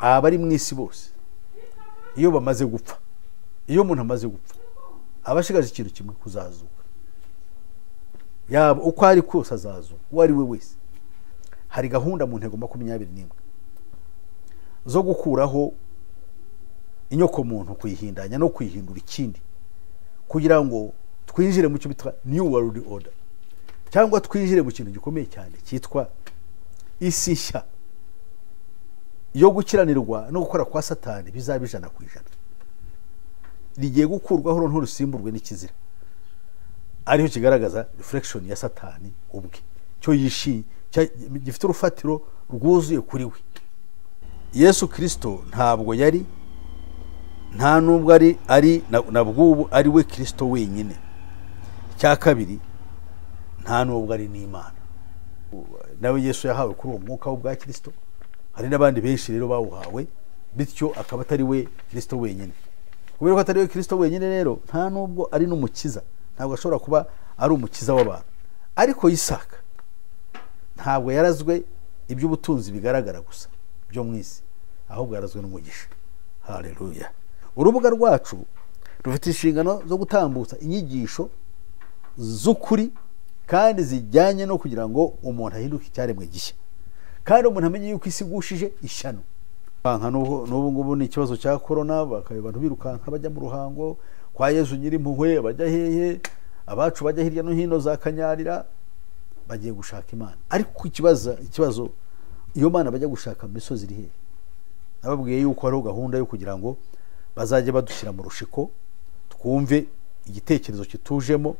abari mu isi bose iyo bamaze gupfa, iyo umuntu amaze gupfa abashigaje ikintu kimwe, kuzazuka. Yaba uko ari kose azazuka, uwo ari we wese. Hari gahunda mu ntego 21 zo gukuraho inyoko muntu, kuyihindanya no kwihindura ikindi, kugira ngo twinjire mu cyo bitwa new world order, cyangwa twinjire mu kintu gikomeye cyane cyitwa isi nshya yo gukiranirwa no gukora kwa Satani bizaba 100%. Rigiye gukurwaho nturusimburwe n'ikizira, ariho kigaragaza reflection ya Satani ubwe, cyo yishi gifite urufatiro rwuzuye kuri we. Yesu Kristo ntabwo yari, nta nubwo ari nabwo ari we Kristo wenyine. Cya kabiri, nta nubwo ari n'Imana. Nawe Yesu yahawe kuri uwo mwuka w'ubwa Kristo, hari n'abandi benshi rero bawuhawe, bityo akaba atari we Kristo wenyine. Kubera ko atari we Kristo wenyine rero, nta nubwo ari n'umukiza, ntabwo ashobora kuba ari umukiza w'abantu. Ariko Isaka ntabwo yarazwe iby'ubutunzi bigaragara gusa byo mu isi, ahubwo yarazwe n'umugisha. Haleluya. Urubuga rwacu rufite inshingano zo gutambutsa inyigisho z'ukuri kandi zijyanye no kugira ngo umuntu ahinduke icyaremwe gishya, kandi umuntu amenye yuko isi gushije ishyano. N'ubu ngubu ni ikibazo cya corona, bakaba abantu birukanka bajya mu ruhango kwa Yesu Nyirimpuhwe, bajya hehe, abacu bajya hirya no hino za Kanyarira, bagiye gushaka Imana. Ariko ikibazo iyo Mana bajya gushaka mu misozi iri hehe? Nababwiye yuko ari gahunda yo kugira ngo bazajye badushyira mu rushiko, twumve igitekerezo kitujemo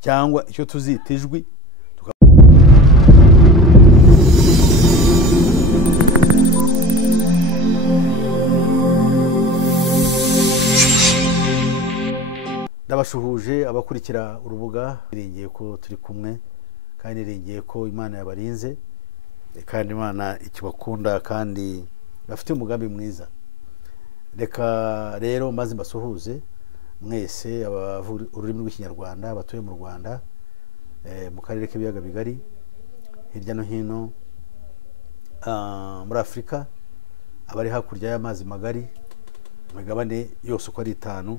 cyangwa icyo tuzita ijwi. Ndabashuhuje abakurikira urubuga, irengeye ko turi kumwe, kandi irengeye ko Imana yabarinze, kandi Imana ikibakunda kandi bafite umugambi mwiza. Reka rero maze mbasuhuze mwese abavuga ururimi rw'Ikinyarwanda, batuye mu Rwanda, mu karere k'ibiyaga bigari, hirya no hino muri Afurika, abari hakurya y'amazi magari, imigabane yose uko ari 5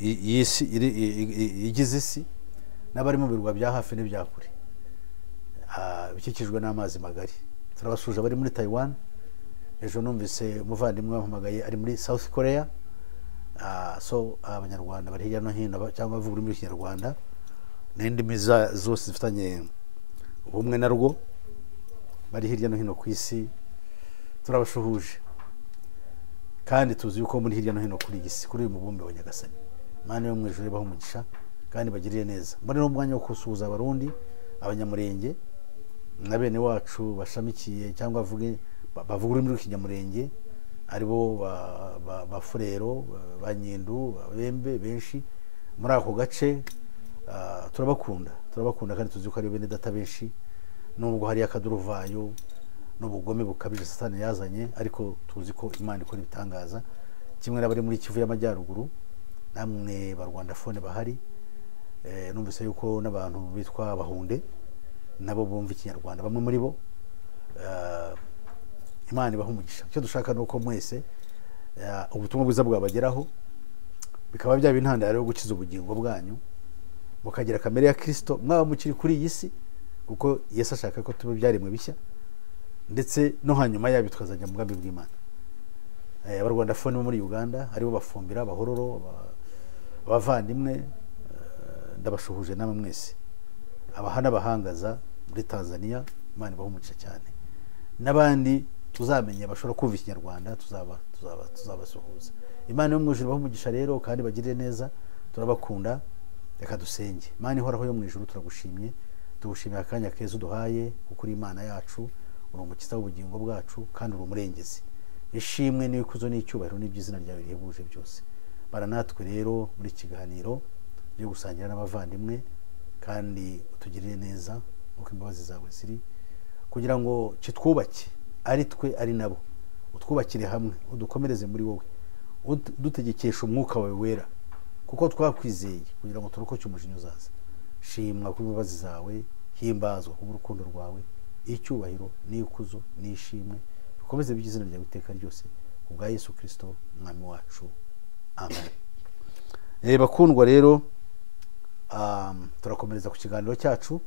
y'isi igize isi, n'abari mu birwa bya hafi n'ibya kure bikikijwe n'amazi magari. Turabasuje abari muri Taiwan. Ejo numvise umuvandimwe wampamagaye ari muri South Korea. So abanyarwanda bari hirya no hino cyangwa bavuga ururimi rw'Ikinyarwanda n'indimi zose zifitanye ubumwe narwo, bari hirya no hino ku isi, turabashuhuje. Kandi tuzi yuko muri hirya no hino kuri isi, kuri uyu mubumbe wa Nyagasani, Imana yo mu ijuru ibaha umugisha kandi bagirire neza. Muri no mwanya wo kusuhuza abarundi, abanyamurenge na bene wacu bashamikiye cyangwa bavuga ururimi rw'Ikinyamurenge, aribo bafurero, banyindu, abembe benshi muri ako gace. Turabakunda kandi tuzi ko ari bene data benshi, nubwo hari akaduruvayo n'ubugome bukabije Satani yazanye, ariko tuzi ko Imana ikora ibitangaza. Kimwe n'abari muri Kivu y'Amajyaruguru, namwe ba Rwandafone bahari, numvise yuko n'abantu bitwa Bahunde nabo bumva Ikinyarwanda, bamwe muri bo. Imana ibaha umugisha. Icyo dushaka nuko mwese ubutumwa bwiza bwabageraho, bikaba byaba intandaro yo gukiza ubugingo bwanyu, mukagira kamere ya Kristo, mwaba mukiri kuri iyi si, kuko Yesu ashaka ko tuba byaremwe bishya, ndetse no hanyuma yabi tukazajya mu bwami bw'Imana. Abarwandafone bo muri Uganda, aribo bafumbira, bahororo, abavandimwe, ndabashuhuje namwe mwese. Abahana bahangaza muri Tanzania, Imana ibaha umugisha cyane. N'abandi tuzamenye bashobora kumva Ikinyarwanda, tuzabasuhuza. Imana yo mu ijuru ibaha umugisha rero kandi bagirire neza. Turabakunda. Reka dusenge. Imana ihoraho yo mu ijuru, turagushimye, tugushimira akanya keza uduhaye, kuko uri Imana yacu, uri umukiza w'ubugingo bwacu kandi uri umurengezi. Ishimwe n'ikuzo n'icyubahiro n'iby'izina ryawe rihebuje byose. Baranatwe rero muri kiganiro byo gusangira n'abavandimwe, kandi utugirire neza uko imbabazi zawe ziri, kugira ngo kitwubake, ari twe ari nabo, utwubakire hamwe, udukomereze muri wowe, dutegekesha umwuka wawe wera, kuko twakwizeye kugira ngo turokoke umujinya uzaza. Shimwa ku imbabazi zawe, himbazwa ku rukundo rwawe, icyubahiro n'ikuzo n'ishimwe bikomeze by'izina rya iteka ryose kubwa Yesu Kristo umwami wacu amen. Bakundwa rero turakomereza ku kiganiro cyacu.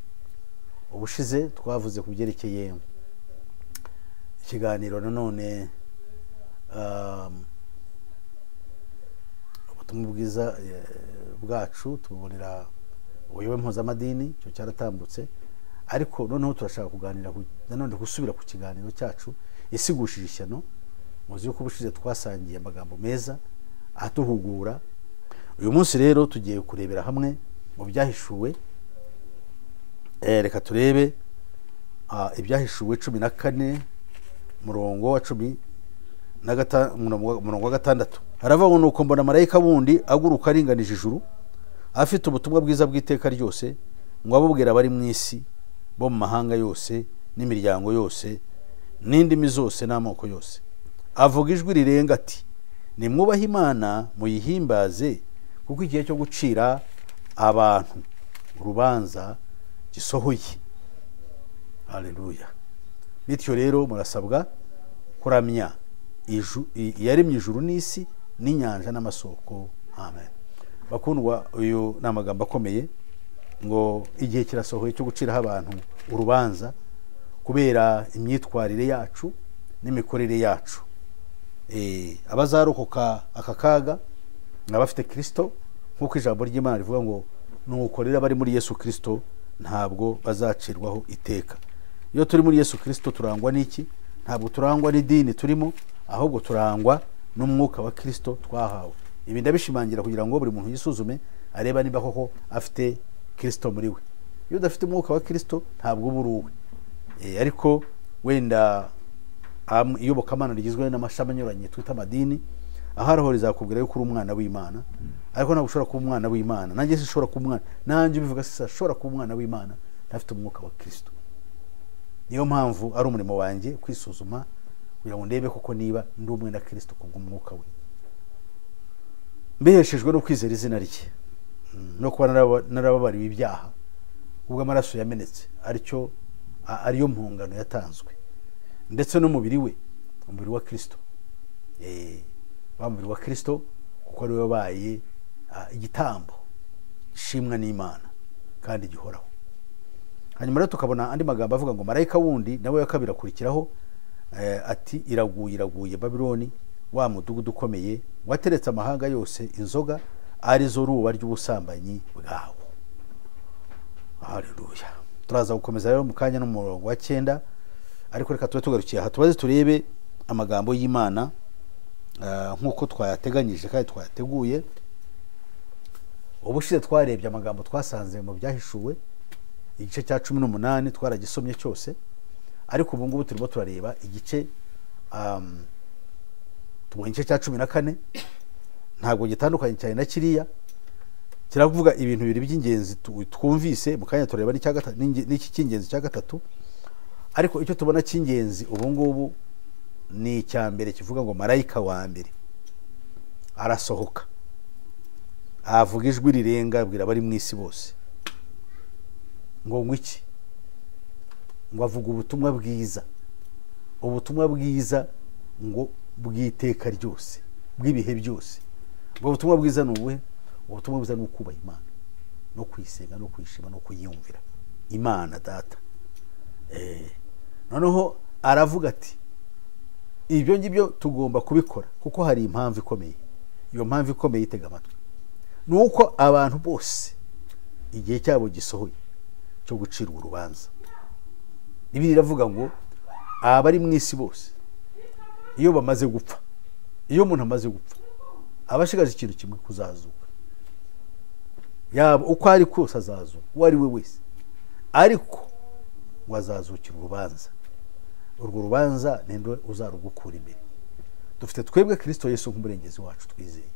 Ubushize twavuze ku byerekeye ikiganiro nanone ubutumwa bwiza bwacu tubonera ubuyobe mpuzamadini, cyo cyaratambutse, ariko noneho turashaka kuganira nanone gusubira ku kiganiro cyacu isigushije ishyano. Muzi yuko ubushize twasangiye amagambo meza atuhugura. Uyu munsi rero tugiye kurebera hamwe mu byahishuwe. Reka turebe ibyahishuwe 14 murongo wa 16. Haravuga ngo uko mbona marayika wundi aguruka aringanije ijuru afite ubutumwa bwiza bw'iteka ryose ngo abubwira abari mu isi bo mu mahanga yose n'imiryango yose n'indimi zose n'amoko yose. Avuga ijwi rirenga ati, nimwubahe Imana muyihimbaze kuko igihe cyo gucira abantu urubanza gisohoye. Haleluya. Bityo rero murasabwa kuramya yaremye ijuru n'isi n'inyanja n'amasoko. Amen. Bakundwa, uyu ni amagambo akomeye ngo igihe kirasohoye cyo guciraho abantu urubanza kubera imyitwarire yacu n'imikorere yacu. Abazarokoka aka kaga n'abafite Kristo, nk'uko ijambo ry'Imana rivuga ngo nuko rero bari muri Yesu Kristo ntabwo bazacirwaho iteka. Iyo turi muri Yesu Kristo turangwa n'iki? Ntabwo turangwa n'idini turimo, ahubwo turangwa n'umwuka wa Kristo twahawe. Ibi ndabishimangira kugira ngo buri muntu yisuzume areba niba koko afite Kristo muri we. Iyo udafite umwuka wa Kristo ntabwo uba uruwe. Ariko wenda iyobokamana rigizwe n'amashami anyuranye twita amadini, aharaho rizakubwira yuko uri umwana w'Imana, ariko ntabwo ushobora kuba umwana w'Imana. Nanjye sinshobora kuba umwana, nanjye bivuga sinshobora kuba umwana w'Imana ntafite umwuka wa Kristo. Niyo mpamvu ari umurimo wanjye kwisuzuma kugira ngo ndebe koko niba ndi umwe na Kristo kubw'umwuka we, mbeheshejwe no kwizera izina rye no kuba narababariwe ibyaha ubwo amaraso yamenetse, ariyo mpungano yatanzwe, ndetse n'umubiri we, umubiri wa Kristo, wa mubiri wa Kristo, kuko ari we wabaye igitambo gishimwa n'Imana kandi gihoraho. Hanyuma rero tukabona andi magambo avuga ngo marayika wundi nawe yakabirakurikiraho ati, iraguye iraguye Babiloni, wa mudugudu ukomeye wateretse amahanga yose inzoga, arizo ruba ry'ubusambanyi bwawo. Haleluya. Turaza gukomeza rero mu kanya no mu murongo wa 9, ariko reka tube tugarukiye aha tubaze turebe amagambo y'Imana nk'uko twayateganyije kandi twayateguye. Ubushize twarebye amagambo twasanze mu byahishuwe igice cya 18 twaragisomye cyose, ariko ubu ngubu turimo turareba igice tubonye igice cya 14. Ntabwo gitandukanye cyane na kiriya, kiravuga ibintu bibiri by'ingenzi twumvise mu kanya tureba n'iki cy'ingenzi cya gatatu. Ariko icyo tubona cy'ingenzi ubu ngubu ni icya mbere kivuga ngo marayika wa mbere arasohoka avuga ijwi rirenga abwira abari mu isi bose ngo ngwiki, ngo avuga ubutumwa bwiza, ubutumwa bwiza ngo bw'iteka ryose, bw'ibihe byose. Ubwo butumwa bwiza ni ubuhe? Ubutumwa bwiza ni ukubaha Imana no kwisenga no kwishima no kuyumvira Imana data. Noneho aravuga ati, ibyo ngibyo tugomba kubikora kuko hari impamvu ikomeye. Iyo mpamvu ikomeye itega amatwi ni uko abantu bose igihe cyabo gisohoye cyo gucirwa urubanza. Ibi riravuga ngo abari mu isi bose iyo bamaze gupfa, iyo umuntu amaze gupfa abashigaje ikintu kimwe, kuzazuka. Yaba uko ari kose azazuka, uwo ari we wese, ariko ngo azazukira urubanza. Urwo rubanza ninde uzarugukura imbere? Dufite twebwe Kristo Yesu nk'umurengezi wacu twizeye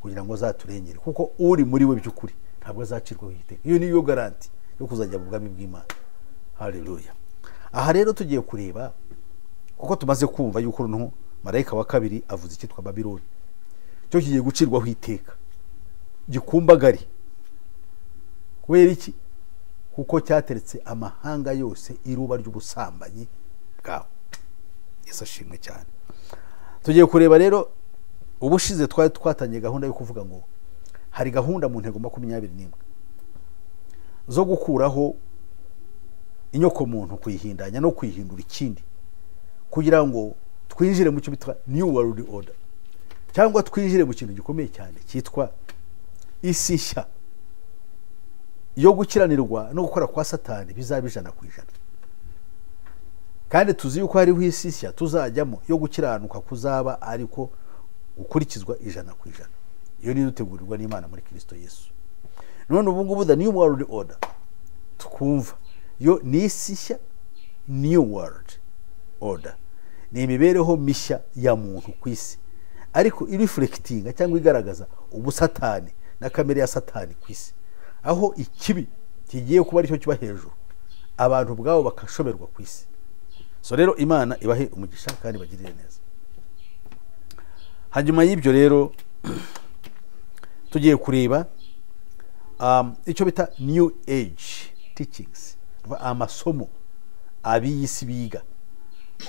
kugira ngo azaturengere, kuko uri muri we by'ukuri ntabwo azacirwaho iteka. Iyo niyo garanti yo kuzajya mu bwami bw'Imana. Haleluya. Aha rero tugiye kureba, kuko tumaze kumva yuko noneho marayika wa kabiri avuze icyitwa Babiloni cyo kigiye gucirwaho iteka gikumbagari. Kubera iki? Kuko cyateretse amahanga yose iruba ry'ubusambanyi bwawo. Yesu ashimwe cyane. Tugiye kureba rero ubushize twari twatangiye gahunda yo kuvuga ngo hari gahunda mu ntego 21 zo gukuraho inyoko muntu, kuyihindanya no kwihindura ikindi, kugira ngo twinjire mu cyo bitwa new world order, cyangwa twinjire mu kintu gikomeye cyane cyitwa isi nshya yo gukiranirwa no gukora kwa Satani bizaba 100%. Kandi tuzi yuko hariho isi nshya tuzajyamo yo gukiranuka kuzaba ariko gukurikizwa 100%. Iyo ni dutegurirwa n'Imana muri Kristo Yesu. None ubu ngubu the new world order tukumva yo ni isi nshya, new world order ni imibereho mishya ya muntu ku isi, ariko ireflectinga cyangwa igaragaza ubusatani na kamere ya Satani ku isi, aho ikibi kigiye kuba aricyo kiba hejuru, abantu bwabo bakashoberwa ku isi. So rero Imana ibahe umugisha kandi bagirire neza. Hanyuma y'ibyo rero tugiye kureba icyo bita new age teachings, amasomo abiyisi biga.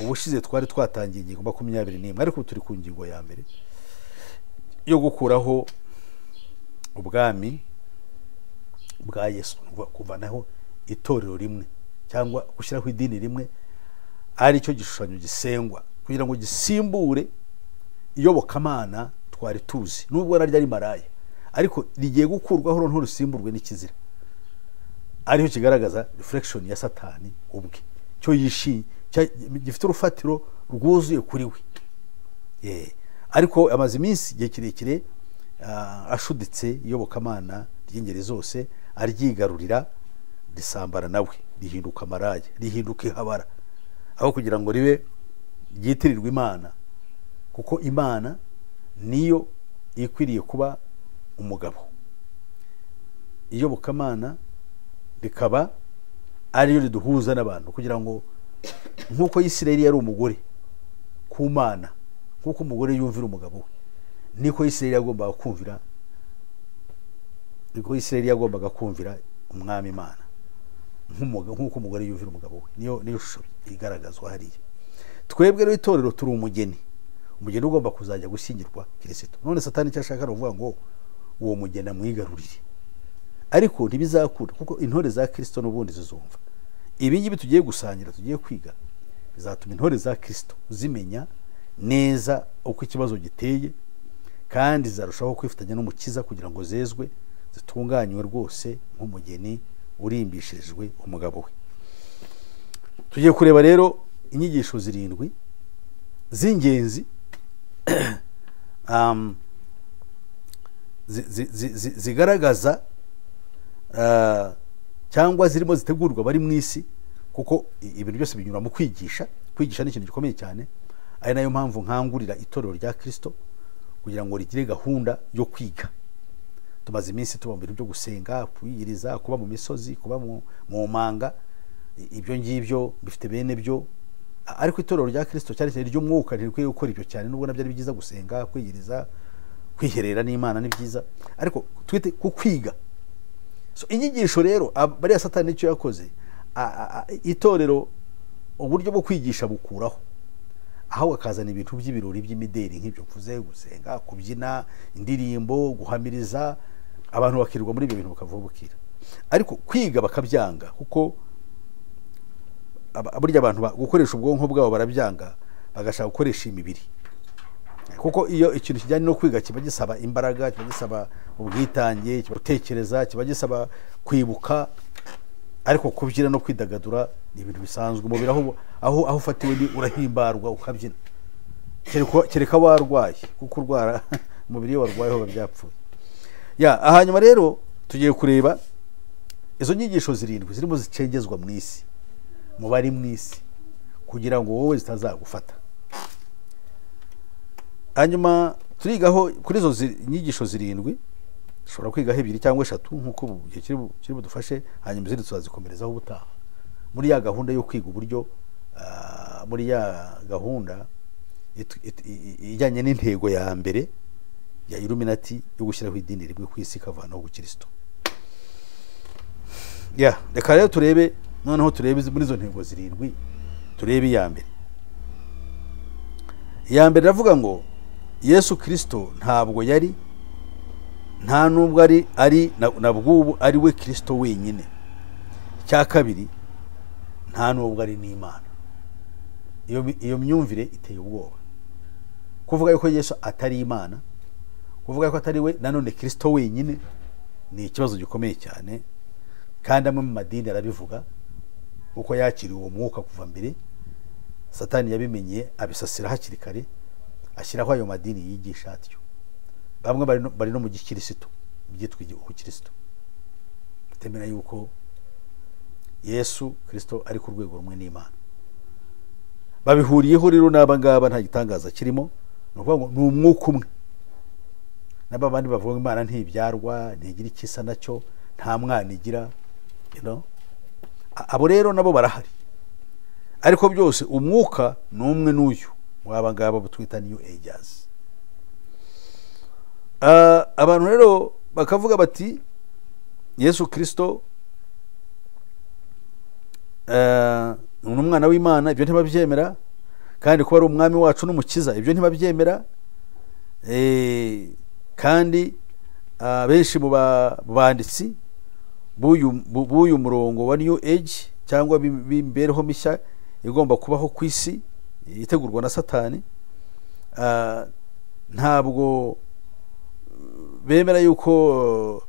Ubushize twari twatangiye ingingo 21, ariko turi ku ngingo ya mbere yo gukuraho ubwami bwa Yesu, kuvanaho itorero rimwe cyangwa gushyiraho idini rimwe ari cyo gishushanyo gisengwa, kugira ngo gisimbure iyobokamana twari tuzi. Nubwo naryo ari maraya, ariko rigiye gukurwaho noneho rusimburwe n'ikizira, ariho kigaragaza reflection ya Satani ubwe, cyo yishi gifite urufatiro rwuzuye kuri we. Ariko amaze iminsi igihe kirekire ashuditse iyobokamana ry'ingeri zose, aryigarurira, risambara nawe, rihinduka maraya, rihinduka ihabara, aho kugira ngo ribe ryitirirwe Imana, kuko Imana niyo ikwiriye kuba umugabo. Iyobokamana rikaba ariyo riduhuza n'abantu, kugira ngo nkuko Isirayeli yari umugore ku Mana, nkuko umugore yumvira umugabo we, niko Isirayeli yagombaga kumvira umwami Imana, nkuko umugore yumvira umugabo we. Niyo shusho igaragazwa hariya. Twebwe rero itorero turi umugeni ugomba kuzajya gushyingirwa Kristo. None Satani icyo ashaka kuvuga ngo uwo mugeni amwigarurire, ariko ntibizakura, kuko intore za Kristo n'ubundi zizumva. Ibi ngibi tugiye gusangira, tugiye kwiga, bizatuma intore za Kristo zimenya neza uko ikibazo giteye, kandi zarushaho kwifatanya n'umukiza kugira ngo zezwe, zitunganywe rwose nk'umugeni urimbishirijwe umugabo we. Tugiye kureba rero inyigisho 7 z'ingenzi zigaragaza cyangwa zirimo zitegurwa bari mu isi, kuko ibintu byose binyura mu kwigisha. Kwigisha ni ikintu gikomeye cyane, ari nayo mpamvu nkangurira itorero rya Kristo kugira ngo rigire gahunda yo kwiga. Tumaze iminsi tuba mu bintu byo gusenga, kwiyiriza, kuba mu misozi, kuba mu manga, ibyo ngibyo bifite bene byo, ariko itorero rya Kristo cyane cyane ry'umwuka rikwiye gukora ibyo cyane. Nubwo nabyo ari byiza gusenga, kwiyiriza, kwiherera n'Imana ni byiza, ariko twite ku kwiga. So inyigisho rero bariya Satani icyo yakoze, itorero uburyo bwo kwigisha bukuraho, aho akazana ibintu by'ibirori by'imideri nk'ibyo mvuze, gusenga, kubyina, indirimbo, guhamiriza, abantu bakirirwa muri ibyo bintu bakavubukira. Ariko kwiga bakabyanga, kuko burya abantu gukoresha ubwonko bwabo barabyanga, bagashaka gukoresha imibiri, kuko iyo ikintu kijyanye no kwiga kiba gisaba imbaraga, kiba gisaba ubwitange, kiba gutekereza, kiba gisaba kwibuka. Ariko kubyina no kwidagadura ni ibintu bisanzwe. Umubiri aho ufatiwe ni urahimbarwa ukabyina, kereka warwaye, kuko urwara umubiri iyo warwayeho babyapfuye. Hanyuma rero tugiye kureba izo nyigisho 7 zirimo zicengezwa mu isi, mu bari mu isi, kugira ngo wowe zitazagufata. Hanyuma turigaho kuri izo nyigisho 7, dushobora kwigaho 2 cyangwa 3 nkuko kiri budufashe. Hanyuma izindi tuzazikomerezaho ubutaha muri ya gahunda yo kwiga uburyo, muri ya gahunda ijyanye n'intego ya mbere ya Illuminati yo gushyiraho idini rimwe ku isi kavanaho gukristo. Reka rero turebe noneho, turebe muri izo ntego 7, turebe iya mbere. iya mbere ravuga ngo Yesu Kristo ntabwo yari nta nubwo ari nabwo ari we Kristo wenyine. Cya kabiri nta nubwo ari n'Imana. Iyo myumvire iteye ubwoba. Kuvuga yuko Yesu atari Imana, kuvuga yuko atari we nanone Kristo wenyine, ni ikibazo gikomeye cyane. Kandi amwe mu madini arabivuga uko yakiriye uwo mwuka kuva mbere. Satani yabimenye abisasira hakiri kare, ashyiraho ayo madini yigisha atyo. Bamwe bari no mu gikristo byitwa ubukristo, batemera yuko Yesu Kristo ari ku rwego rumwe n'Imana. Babihuriyeho rero n'abangaba nta gitangaza kirimo, no kuvuga ngo ni umwuka umwe. N'abandi bavuga ngo Imana ntibyarwa, ntigira ikisa nacyo, nta mwana igira, abo rero nabo barahari. Ariko byose umwuka ni umwe n'uyu w'abangaba butwita New Agers. Abantu rero bakavuga bati Yesu Kristo ni umwana w'Imana, ibyo ntibabyemera. Kandi kuba ari umwami wacu n'umukiza, ibyo ntibabyemera. Kandi benshi mu banditsi b'uyu murongo wa New Age cyangwa b'imbereho mishya igomba kubaho ku isi itegurwa na Satani, ntabwo bemera yuko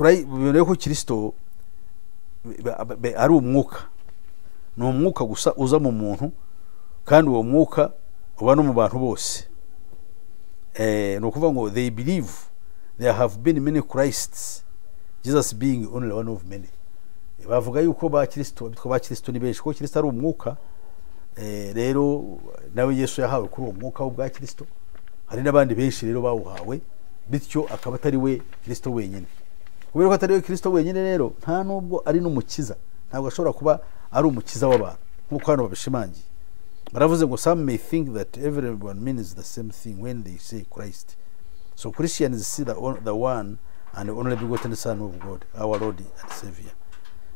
bemera yuko Kristo ari umwuka. Ni umwuka gusa uza mu muntu, kandi uwo mwuka uba no mu bantu bose. Ni ukuvuga ngo they believe there have been many Christs, Jesus being only one of many. Bavuga yuko ba Kristo ni benshi, ko Kristo ari umwuka. Rero nawe Yesu yahawe kuri uwo mwuka w'ubwa Kristo. Hari n'abandi benshi rero bawuhawe, bityo akaba atari we Kristo wenyine. Kubera ko atari we Kristo wenyine rero nta nubwo ari n'umukiza, ntabwo ashobora kuba ari umukiza w'abantu nk'uko hano babishimangiye. Baravuze ngo some may think that everyone means the same thing when they say Christ. So Christians see the one and only begotten Son of God, our Lord and Savior.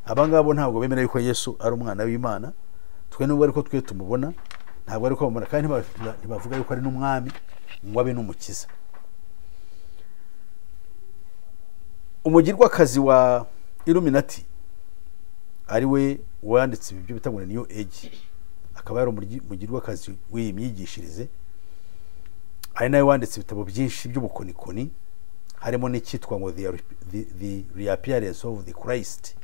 Abangabo ntabwo bemera yuko Yesu ari umwana w'Imana. Twe nubwo ariko twe tumubona, ntabwo ariko bamubona, kandi ntibavuga yuko ari n'umwami ngo abe n'umukiza. Umugirwakazi wa Illuminati ari we wanditse ibyo bita ngo New Age, akaba yari umugirwakazi w'iyi myigishirize. Ari nawe wanditse ibitabo byinshi by'ubukonikoni, harimo n'icyitwa ngo the reappearance of the Christ.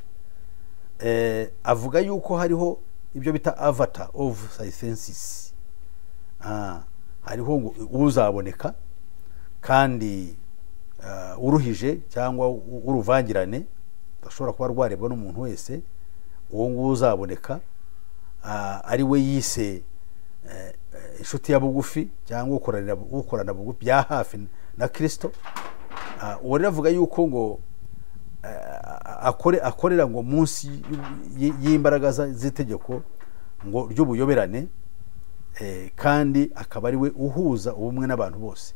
Avuga yuko hariho ibyo bita avatar of sciences. Hariho ngo uzaboneka kandi uruhije cyangwa uruvangirane, bashobora kuba rwarebwa n'umuntu wese. Uwo nguwo uzaboneka ari we yise inshuti ya bugufi cyangwa ukorana bugufi bya hafi na Kristo. Uwo rero avuga yuko ngo akorera ngo munsi y'imbaraga z'itegeko ngo ry'ubuyoberane, kandi akaba ari we uhuza ubumwe n'abantu bose,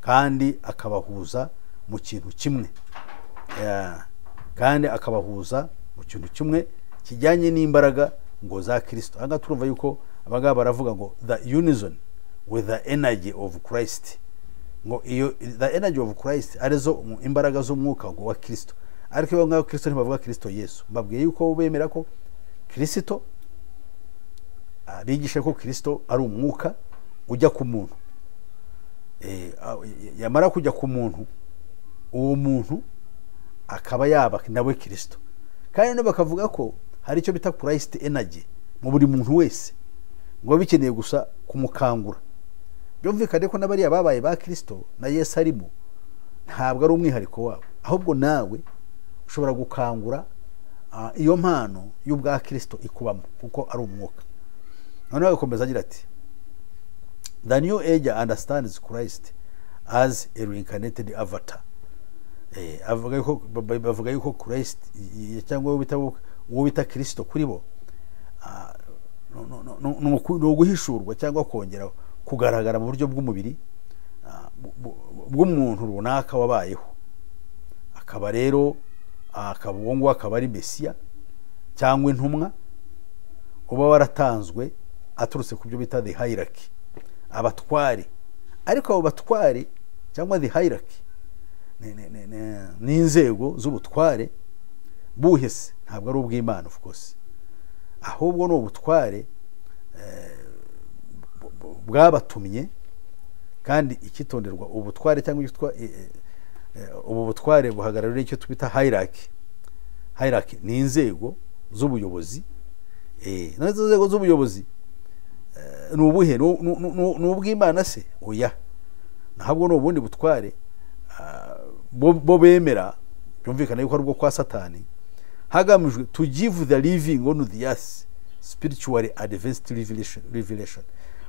kandi akabahuza mu kintu kimwe, kandi akabahuza mu kintu kimwe kijyanye n'imbaraga ngo za Kristo. Anga turumva yuko abangaba baravuga ngo the unison with the energy of Christ, ngo iyo the energy of Christ arizo imbaraga z'umwuka ngo wa Kristo. Ariko iyo ngaho Kristo ntibavuga Kristo Yesu, mbabwiye yuko bemera ko Kristo bigisha ko Kristo ari umwuka ujya ku muntu. Yamara kujya ku muntu, uwo muntu akaba yaba nawe Kristo. Kandi no bakavuga ko hari icyo bita Christ energy mu buri muntu wese, ngo bikeneye gusa kumukangura. Byumvikane ko n'abari ababaye ba Kristo na Yesu arimo ntabwo ari umwihariko wabo, ahubwo nawe ushobora gukangura iyo mpano y'ubwa Kristo ikubamo kuko ari umwuka. Noneho agakomeza agira ati the New Age understands Christ as a reincarnated avatar. Bavuga yuko Christ cyangwa uwo bita Kristo kuri bo no guhishurwa cyangwa kongera kugaragara mu buryo bw'umubiri bw'umuntu runaka wabayeho. Akaba rero akabongo akaba ari Mesiya cyangwa intumwa uba waratanzwe aturutse ku byo bita the hierarchy, abatware. Ariko abo batware cyangwa the hierarchy ni inzego z'ubutware buhese, ntabwo ari ubw'Imana of course, ahubwo ni ubutware bwabatumye. Kandi ikitonderwa, ubutware cyangwa ubu butware buhagararira icyo twita hierarchy. Hierarchy ni inzego z'ubuyobozi. Nazo nzego z'ubuyobozi ni ubuhe? Ni ubw'Imana se? Oya, ntabwo ni ubundi butware bo bemera, byumvikana yuko ari bwo kwa Satani, hagamijwe to give the living on the earth spiritually advanced revelation,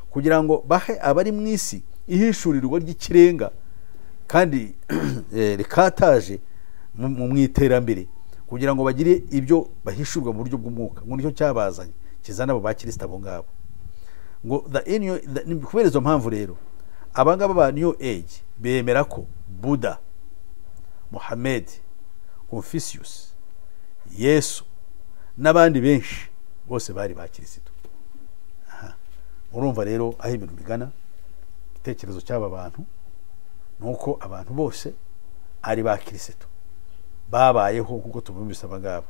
kugira ngo bahe abari mu isi ihishurirwa ry'ikirenga kandi rikataje mu iterambere, kugira ngo bagire ibyo bahishurwa mu buryo bw'umwuka. Ngo nicyo cyabazanye kizana abo bakristo abo ngabo. Ngo kubera izo mpamvu rero abangaba ba New Age bemera ko Buddha, Muhammad, Confucius, Yesu n'abandi benshi bose bari ba Kristo. Urumva rero aho ibintu bigana. Igitekerezo cy'aba bantu nuko abantu bose ari ba Kristo babayeho kuko tubumvise abangaba.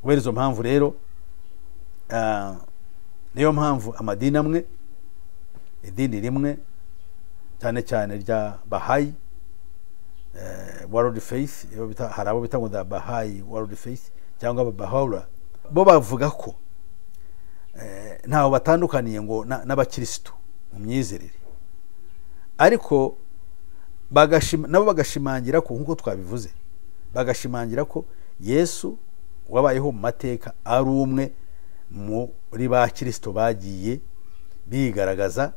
Kubera izo mpamvu rero niyo mpamvu amadini amwe, idini rimwe cyane cyane rya Baha'i World Faith, hari abo bita ngo the Baha'i World Faith cyangwa Baha'u'llah, bo bavuga ko ntaho batandukaniye ngo n'abakristo mu myizerere, ariko nabo bagashimangira ko nkuko twabivuze, bagashimangira ko Yesu wabayeho mu mateka ari umwe muri ba Kristo bagiye bigaragaza,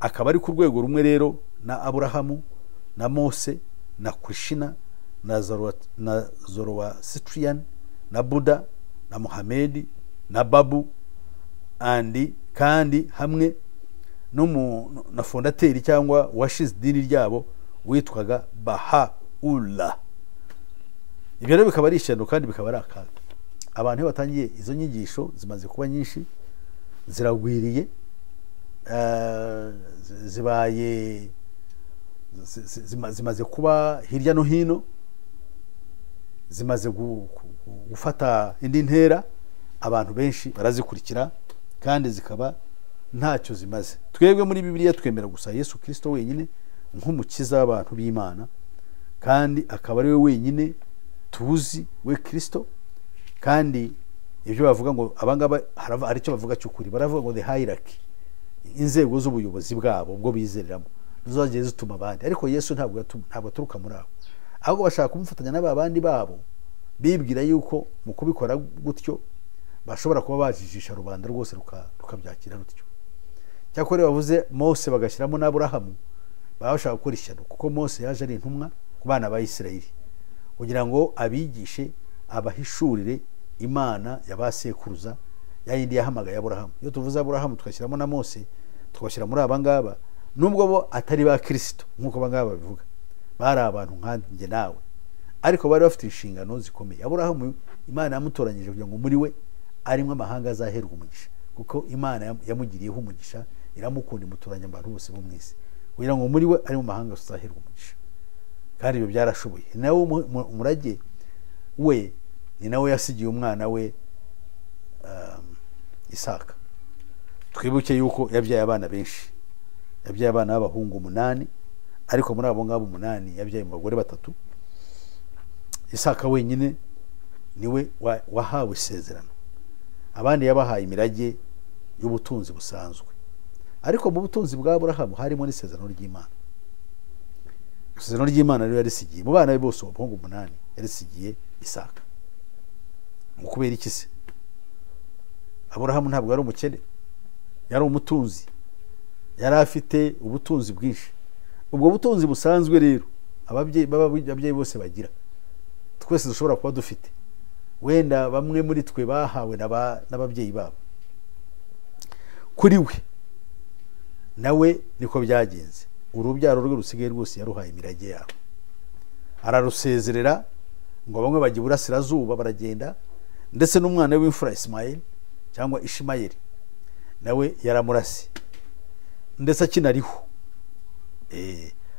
akaba ari ku rwego rumwe rero na Aburahamu na Mose na Krishna na Zoroastrian na Buddha na Muhammad na Babu kandi hamwe na fondateri cyangwa washize idini ryabo witwaga Baha'u'llah. Ibyo rero bikaba ari ishyano kandi bikaba ari akaga. Abantu batangiye izo nyigisho zimaze kuba nyinshi, ziragwiriye, zimaze kuba hirya no hino, zimaze gufata indi ntera, abantu benshi barazikurikira kandi zikaba ntacyo zimaze. Twebwe muri Bibiliya twemera gusa Yesu Kristo wenyine nk'umukiza w'abantu b'Imana, kandi akaba ari we wenyine tuzi, we Kristo. Kandi ibyo bavuga ngo abangaba hari icyo bavuga cy'ukuri, baravuga ngo the hierarchy, inzego z'ubuyobozi bwabo ubwo bizereramo zagiye zituma abandi, ariko Yesu ntabwo aturuka muri abo, ahubwo bashaka kumufatanya n'abandi babo, bibwira yuko mu kubikora gutyo bashobora kuba bajijisha rubanda rwose rukabyakira rutyo. Cyakora bavuze Mose bagashyiramo n'Aburahamu, baba bashaka gukora ishyano, kuko Mose yaje ari intumwa ku bana ba Isirayeli kugira ngo abigishe, abahishurire Imana yabasekuruza, yayindi yahamagaye Aburahamu. Iyo tuvuze Aburahamu tugashyiramo na Mose, tugashyira muri abangaba, nubwo bo atari ba Kristo nkuko abangaba babivuga, bari abantu nkanjye nawe, ariko bari bafite inshingano zikomeye. Aburahamu Imana yamutoranyije kugira ngo muri we arimwe amahanga azaherwa umugisha, kuko Imana yamugiriyeho umugisha, iramukunda, imutoranya abantu bose bo mu isi kugira ngo muri we ari mu mahanga azaherwa umugisha. Kandi ibyo byarashoboye. Nawe umurage we ni nawe yasigiye umwana we Isaka. Twibuke yuko yabyaye abana benshi, yabyaye abana b'abahungu 8, ariko muri abo ngabo 8 yabyaye mu bagore 3. Isaka wenyine niwe wahawe isezerano, abandi yabahaye imirage y'ubutunzi busanzwe. Ariko mu butunzi bwa Aburahamu harimo n'isezerano ry'Imana. Isezerano ry'Imana rero yarisigiye mu bana be bose abahungu 8, yarisigiye Isaka. Mukubera iki se? Aburahamu ntabwo yari umukene, yari umutunzi, yari afite ubutunzi bwinshi. Ubwo butunzi busanzwe rero ababyeyi bose bagira, twese dushobora kuba dufite, wenda bamwe muri twe bahawe n'ababyeyi babo. Kuri we nawe niko byagenze. Urubyaro rwe rusigaye rwose yaruhaye imirage yabo, ararusezerera ngo bamwe bajya Iburasirazuba baragenda, ndetse n'umwana w'imfura Ismail cyangwa Ishimayeli nawe yaramurase ndetse akinariho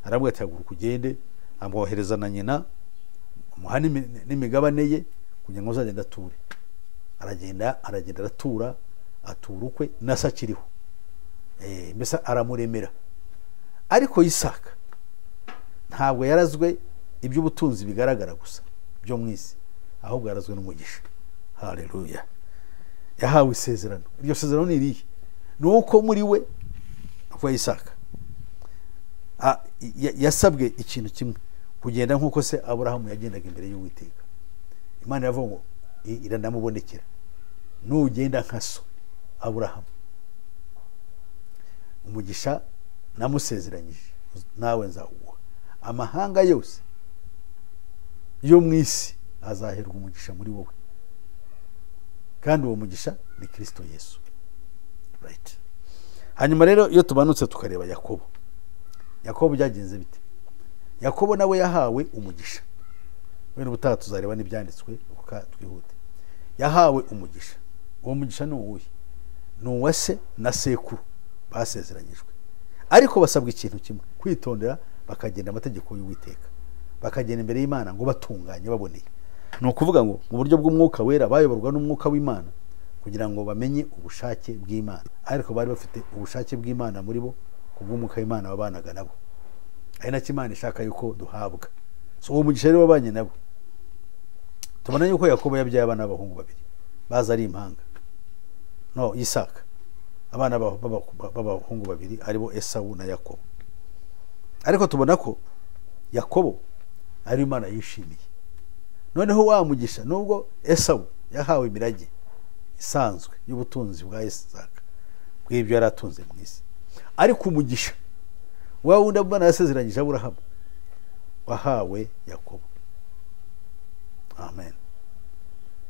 arabwira ati haguruka ugende, amwohereza na nyina amuha n'imigabane ye kugira ngo azagenda ature. Aragenda aratura ukwe na se akiriho, mbese aramuremera. Ariko Isaka ntabwo yarazwe iby'ubutunzi bigaragara gusa byo mu isi, ahubwo yarazwe n'umugisha. Haleluya. Yahawe isezerano. Iryo sezerano ni irihe? Ni uko muri we kwa Isaka yasabwe ikintu kimwe, kugenda nk'uko se Aburahamu yagendaga imbere y'Uwiteka. Imana yavuga ngo iranamubonekera, nugenda nka so Aburahamu, umugisha namusezeranyije nawe nzawuha. Amahanga yose yo mu isi azaherwa umugisha muri wowe, kandi uwo mugisha ni Kristo Yesu. Right. Hanyuma rero iyo tubanutse tukareba Yakobo byagenze bite? Yakobo nawe yahawe umugisha. Wenda ubutaha tuzareba n'ibyanditswe uko twihute. Yahawe umugisha. Uwo mugisha ni uwuhe? Ni uwa se na sekuru basezeranyijwe. Ariko basabwa ikintu kimwe, kwitondera bakagenda amategeko y'Uwiteka, bakagenda imbere y'Imana ngo batunganye baboneye. Ni ukuvuga ngo mu buryo bw'umwuka wera bayoborwa n'umwuka w'Imana kugira ngo bamenye ubushake bw'Imana. Ariko bari bafite ubushake bw'Imana muri bo kubw'umwuka w'Imana babanaga nabo. Ari nacyo Imana ishaka yuko duhabwa. So uwo mugisha rero wabanye nabo. Tubona yuko Yakobo yabyaye abana b'abahungu babiri baza ari impanga. No, Isaka abana b'abahungu babiri aribo Esawu na Yakobo. Ariko tubona ko Yakobo ari Imana yishimiye. Noneho wa mugisha nubwo Esawu yahawe imirage isanzwe y'ubutunzi bwa Isaka bw'ibyo yaratunze mu isi, ariko umugisha wa wundi Imana yasezeranyije Aburahamu wahawe Yakobo. Amen.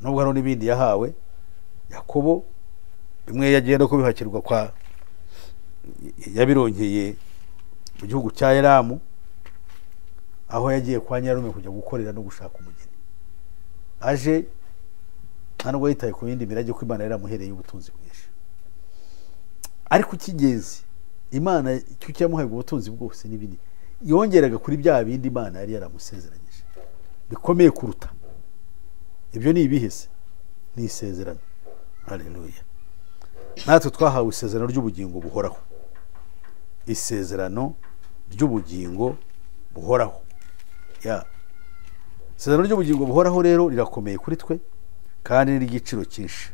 Nubwo hano n'ibindi yahawe Yakobo, bimwe yagiye no kubihakirwa kwa yabironkeye mu gihugu cya Elamu, aho yagiye kwa Nyarume kujya gukorera no gushaka umugeni. Aje ntabwo yitaye ku yindi mirage ko Imana yaramuhereye ubutunzi bwinshi. Ariko ikigezi Imana icyo cyamuhaye ubutunzi bwose n'ibindi yongeraga kuri bya bindi Imana yari yaramusezeranyije bikomeye kuruta ibyo. Ni ibihese, ni isezerano. Haleluya. Natwe twahawe isezerano ry'ubugingo buhoraho, isezerano ry'ubugingo buhoraho. Isezerano ry'ubugingo buhoraho rero rirakomeye kuri twe kandi n'igiciro cyinshi.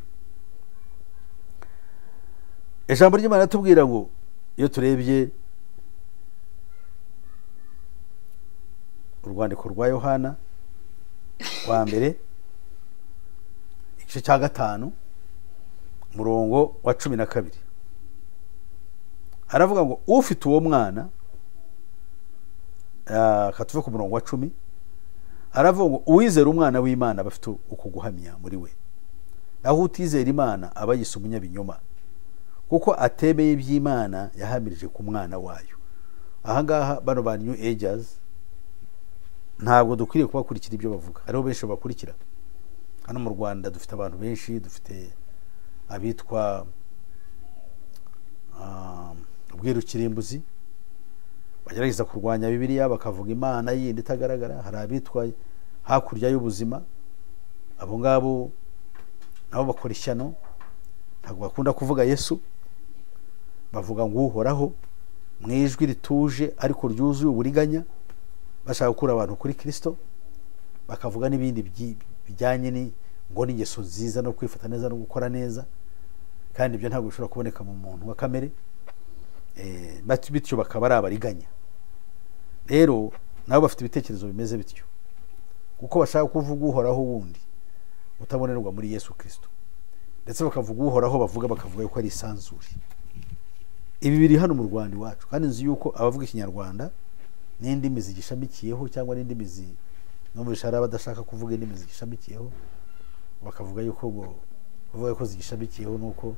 Ijambo ry'Imana ritubwira ngo iyo turebye urwandiko rwa Yohana wa mbere igice cya 5 umurongo wa 12, aravuga ngo ufite uwo mwana, katuve ku murongo wa 10, aravuga ngo uwizera umwana w'Imana bafite uko guhamya muri we, aho utizera Imana aba yise umunyabinyoma, kuko atemeye iby'Imana yahamirije ku mwana wayo. Ahangaha bano ba New Agers ntabwo dukwiriye kubakurikira ibyo bavuga, ariho benshi bakurikira. Hano mu Rwanda dufite abantu benshi, dufite abitwa ubwirukirimbuzi bagerageza kurwanya Bibiliya bakavuga Imana yindi itagaragara. Hari abitwa hakurya y'ubuzima, abo ngabo nabo bakora ishyano, ntabwo bakunda kuvuga Yesu, bavuga ngo uhoraho mu ijwi rituje ariko ryuzuye uburiganya, bashaka gukura abantu kuri Kristo, bakavuga n'ibindi bijyanye ngo n'ingeso nziza no kwifata neza no gukora neza, kandi ibyo ntabwo bishobora kuboneka mu muntu wa kamere. Bityo bakaba ari abariganya. Rero nabo bafite ibitekerezo bimeze bityo, kuko bashaka kuvuga uhoraho wundi utabonerwa muri Yesu Kristo, ndetse bakavuga uhoraho bakavuga yuko ari isanzure. Ibi biri hano mu Rwanda iwacu, kandi nzi yuko abavuga Ikinyarwanda n'indimi zigishamikiyeho cyangwa n'indimi no mu bishara badashaka kuvuga indimi zigishamikiyeho, bakavuga yuko bavuga ko zigishamikiyeho nuko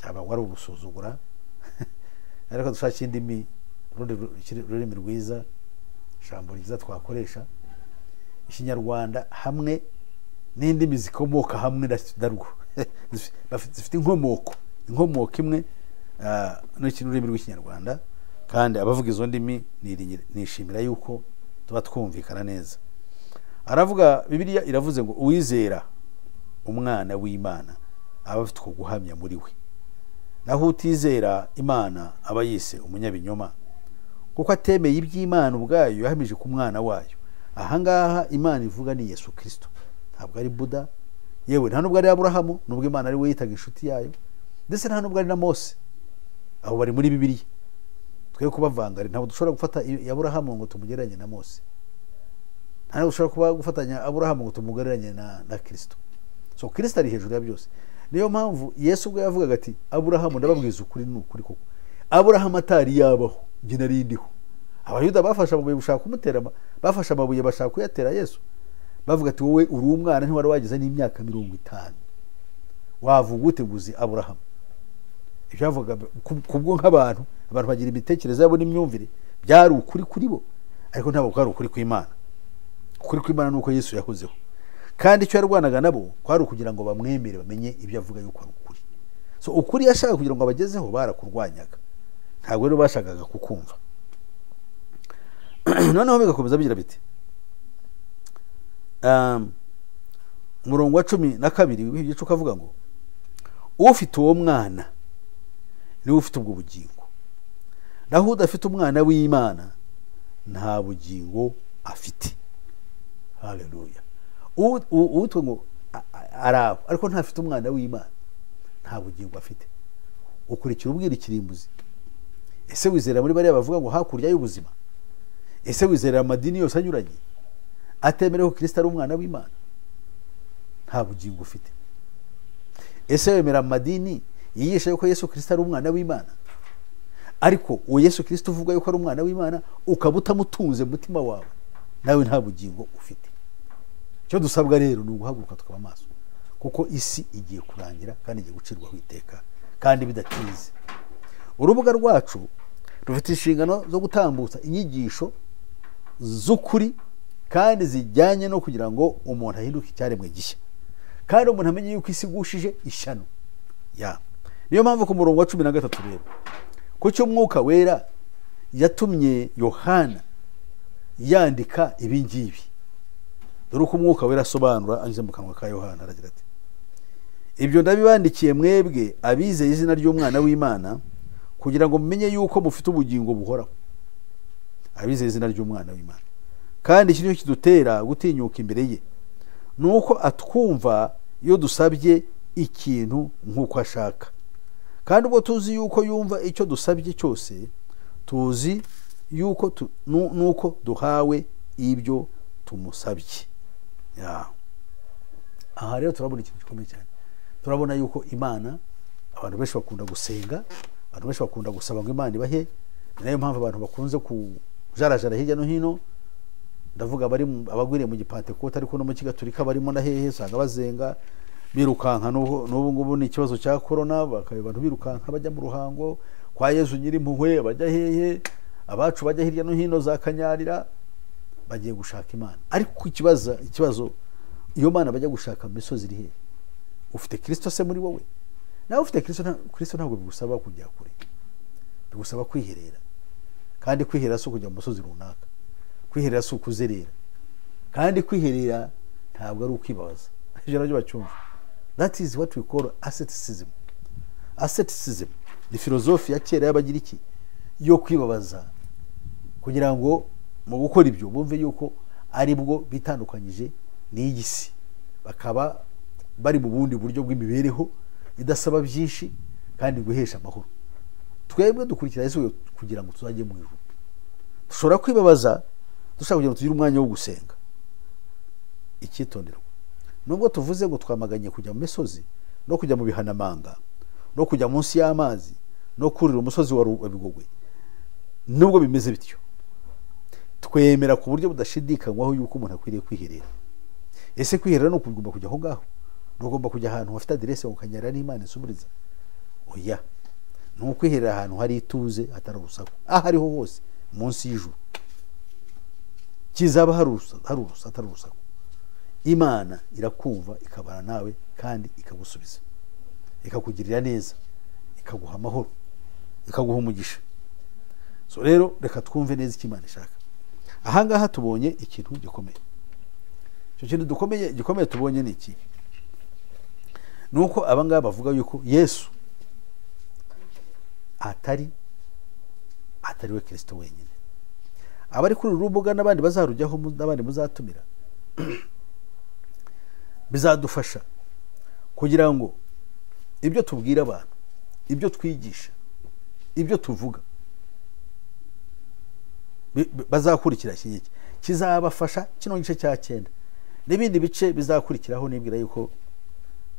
cyaba wari ubusuzugura. Ariko dushaka indimi rurimi rwiza, ijambo ryiza twakoresha. Ikinyarwanda hamwe n'indimi zikomoka hamwe narwo zifite inkomoko inkomoko imwe n'ururimi rw'ikinyarwanda, kandi abavuga izo ndimi nishimira yuko tuba twumvikana neza. Aravuga Bibiliya iravuze ngo uwizera umwana w'Imana aba afite uko guhamya muri we, naho utizera Imana aba yise umunyabinyoma, kuko atemeye iby'Imana ubwayo yahamije ku mwana wayo. Ahangaha Imana ivuga ni Yesu Kristo, ntabwo ari Buda, yewe nta nubwo ari Aburahamu, nubwo Imana ari we yitaga inshuti yayo, ndetse nta nubwo ari na Mose. Abo bari muri Bibiliya, twe kubavanga. Ntabwo dushobora gufata Aburahamu ngo tumugereranye na Mose, ntabwo dushobora gufatanya Aburahamu ngo tumugereranye na Kristo. So Kristo ari hejuru ya byose. Niyo mpamvu Yesu ubwo yavugaga ati Aburahamu ndababwiza ukuri n'ukuri koko, Aburahamu atari yabaho njye nari ndiho. Abayuda bafashe amabuye gushaka kumutera, bafashe amabuye bashaka kuyatera Yesu, bavuga ati wowe uri umwana ntiwari wagize n'imyaka 50, wavuga ute guzi Aburahamu? Ibyo yavuga kubwo nk'abantu bagira imitekerereze yabo n'imyumvire, byari ukuri kuri bo, ariko ntabwo kwari ukuri kw'Imana. Ukuri kw'Imana nuko Yesu yahozeho, kandi icyo yarwanaga nabo kwari ukugira ngo bamwemere, bamenye ibyo avuga yuko ari ukuri. So ukuri yashaka kugira ngo abagezeho barakurwanyaga, ntabwo rero bashakaga kukumva. Noneho bigakomeza bigira biti, umurongo wa 12 w'igice ukavuga ngo ufite uwo mwana niwe ufite ubwo bugingo, naho udafite umwana w'Imana nta bugingo afite. Haleluya. Utwe ngo araho ariko ntafite umwana w'Imana nta bugingo afite. Ukurikira ubwira ikirimbuzi. Ese wizera muri bariya bavuga ngo hakurya y'ubuzima? Ese wizera amadini yose anyuranye atemereho Kristo ari umwana w'Imana? Nta bugingo ufite. Ese wemera amadini yigisha yuko Yesu Kristo ari umwana w'Imana, ariko uwo Yesu Kristo uvuga yuko ari umwana w'Imana ukaba utamutunze mu mutima wawe, nawe nta bugingo ufite. Icyo dusabwa rero ni uguhaguruka tukaba maso, kuko isi igiye kurangira kandi igiye gucirwaho iteka kandi bidatinze. Urubuga rwacu rufite inshingano zo gutambutsa inyigisho z'ukuri kandi zijyanye no kugira ngo umuntu ahinduke icyaremwe gishya, kandi umuntu amenye yuko isi gushije ishyano. Niyo mpamvu ku murongo wa 13 rero, kuko umwuka wera yatumye Yohana yandika ibi ngibi. Dore uko umwuka wera asobanura anyuze mu kanwa ka Yohana, aragira ati ibyo ndabibandikiye mwebwe abizeye izina ry'umwana w'Imana, kugira ngo mumenye yuko mufite ubugingo buhoraho. Abizeye izina ry'umwana w'Imana, kandi iki nicyo kidutera gutinyuka imbere ye, nuko atwumva iyo dusabye ikintu nk'uko ashaka. Kandi ubwo tuzi yuko yumva icyo dusabye cyose, tuzi yuko nuko duhawe ibyo tumusabye. Aha rero turabona ikintu gikomeye cyane. Turabona yuko Imana, abantu benshi bakunda gusenga, abantu benshi bakunda gusaba ngo Imana ibahe. Nayo mpamvu abantu bakunze kujarajara hirya no hino, ndavuga abagwiriye mu Gipantekote ariko no mu Kigaturika barimo na hehe, usanga bazenga birukanka. N'ubu ngubu ni ikibazo cya corona, abantu birukanka bajya mu ruhango kwa Yesu nyiri impuhwe, bajya hehe, abacu bajya hirya no hino za Kanyarira, bagiye gushaka Imana. Ariko ikibazo iyo Mana bajya gushaka mu misozi iri hehe? Ufite Kristo se muri wowe? Nawe ufite Kristo ntabwo bigusaba kujya kure, bigusaba kwiherera. Kandi kwiherera si kujya mu musozi runaka, kwiherera si ukuzerera, kandi kwiherera ntabwo ari ukwibabaza. Ibyo nabyo bacyumva. That is what we call asceticism. Asceticism ni filozofi ya kera y'Abagiriki yo kwibabaza, kugira ngo mu gukora ibyo bumve yuko ari bwo bitandukanyije n'igisi, bakaba bari mu bundi buryo bw'imibereho idasaba byinshi kandi guhesha amahoro. Twebwe dukurikira Yesu kugira ngo tuzajye mu ijuru. Dushobora kwibabaza dushaka kugira ngo tugire umwanya wo gusenga. Ikitonderwa, nubwo tuvuze ngo twamaganye kujya mu misozi no kujya mu bihanamanga no kujya munsi y'amazi no kurira umusozi wa Bigogwe, nubwo bimeze bityo, twemera ku buryo budashidikanywaho yuko umuntu akwiriye kwiherera. Ese kwiherera no kugomba kujya aho ngaho? Ntugomba kujya ahantu hafite adresse ukanyara n'Imana isubiriza? Oya, ni ukwiherera ahantu hari ituze, atari urusaku. Hariho hose munsi y'ijuru kizaba hari atari urusaku. Imana irakumva, ikabana nawe kandi ikagusubiza, ikakugirira neza, ikaguha amahoro, ikaguha umugisha. So rero reka twumve neza icyo Imana ishaka. Ahangaha tubonye ikintu gikomeye. Icyo kintu gikomeye tubonye ni iki? Nuko abangaba bavuga yuko Yesu atari we Kristo wenyine. Abari kuri urubuga n'abandi bazarujyaho n'abandi muzatumira bizadufasha kugira ngo ibyo tubwira abantu, ibyo twigisha, ibyo tuvuga bazakurikira iki kizabafasha. Kino gice cya 9 n'ibindi bice bizakurikiraho, nibwira yuko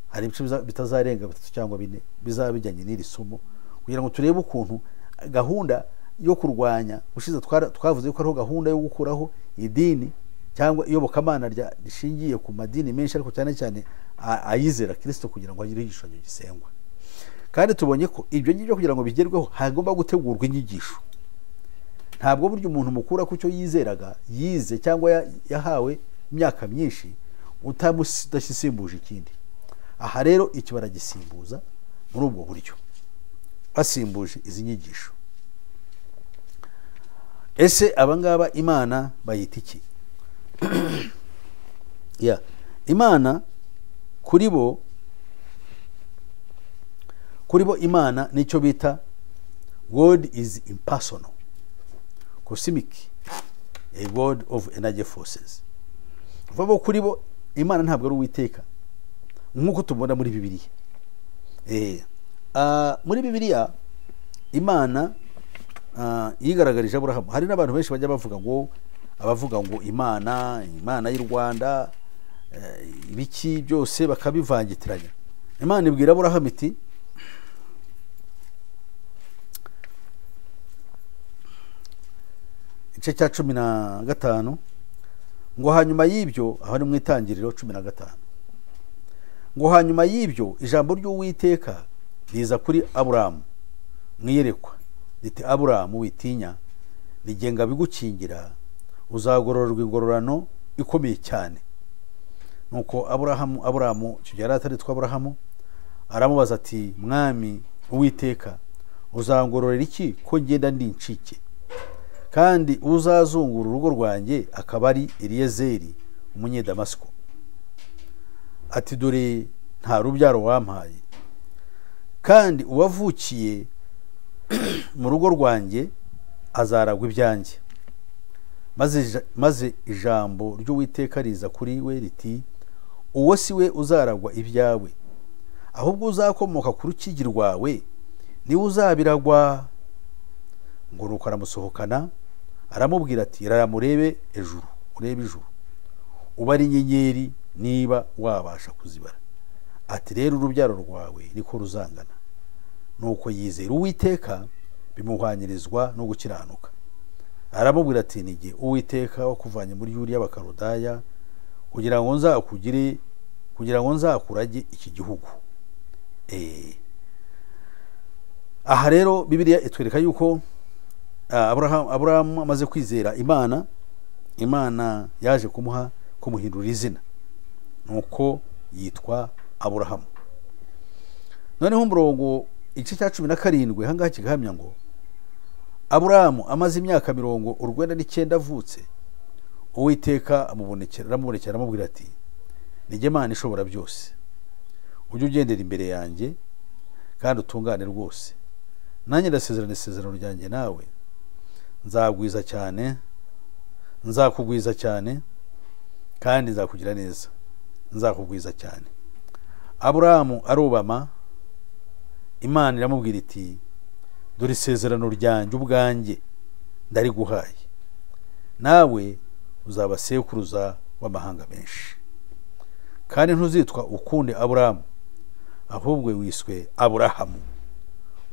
hari ibice bitazarenga 3 cyangwa 4 bizabijyanye n'iri somo, kugira ngo turebe ukuntu gahunda yo kurwanya ushize twavuze yuko ariho gahunda yo gukuraho idini cyangwa iyobokamana rishingiye ku madini menshi, ariko cyane cyane ayizera Kristo, kugira ngo agire igishushanyo gisengwa. Kandi tubonye ko ibyo ngibyo kugira ngo bigerweho hagomba gutegurwa inyigisho. Ntabwo buryo umuntu mukura ku cyo yizeraga yize cyangwa yahawe imyaka myinshi udasimbuje ikindi. Aha rero iki baragisimbuza muri ubwo buryo, basimbuje izi nyigisho. Ese abangaba Imana bayita iki? Imana kuri bo Imana nicyo bita God is impersonal, cosmic, a God of energy forces. Vuba kuri bo Imana ntabwo ari Uwiteka nk'uko tubona muri Bibiliya. Muri Bibiliya Imana yigaragarije Aburahamu. Hari n'abantu benshi bajya bavuga ngo Imana y'u Rwanda ibiki byose bakabivangitiranya. Imana ibwira Aburahamu iti, igice cya 15, ngo hanyuma y'ibyo, aho ni mu Itangiriro 15, ngo hanyuma y'ibyo ijambo ry'Uwiteka riza kuri Aburahamu mwiyerekwa riti, Aburahamu witinya, nigenga bigukingira, uzagororerwa ingororano ikomeye cyane. Nuko Aburahamu kigera ataritwa Aburahamu aramubaza ati, mwami Uwiteka, uzangororera iki ko ngenda ndi incike? Kandi uzazungura urugo rwanjye akaba ari Eliyezeri umunyedamasiko. Ati, dore nta rubyaro wampaye, kandi uwavukiye mu rugo rwanjye azaragwa ibyanjye. Maze ijambo ry'Uwiteka riza kuri we riti, uwo si we uzaragwa ibyawe, ahubwo uzakomoka ku rukigi rwawe niwe uzabiragwa. Ngo nuko aramusohokana, aramubwira ati, raramurebe ejuru, urebe ijuru, ubare inyenyeri niba wabasha kuzibara. Ati, rero urubyaro rwawe niko ruzangana. Nuko yizera Uwiteka, bimuhwanyirizwa no gukiranuka. Aramubwira ati, nige Uwiteka wakuvanye muri Yuri y'Abakaludaya kugira ngo nzakurage iki gihugu. Aha rero Bibiliya itwereka yuko Aburahamu amaze kwizera Imana yaje kumuhindura izina, nuko yitwa Aburahamu. Noneho umurongo igice cya 17 hangaha kigahamya ngo Aburahamu amaze imyaka 99 avutse, Uwiteka aramubonekera aramubwira ati, nige Mana ishobora byose, ujye ugendera imbere yanjye kandi utungane rwose. Nanjye ndasezerana isezerano ryanjye nawe, nzagwiza cyane, nzakugwiza cyane, kandi nzakugira neza, nzakugwiza cyane. Aburahamu arubama, Imana iramubwira iti, dore isezerano ryanjye ubwanjye ndariguhaye, nawe uzaba sekuruza w'amahanga menshi. Kandi ntuzitwa ukundi Aburahamu, ahubwo wiswe Aburahamu,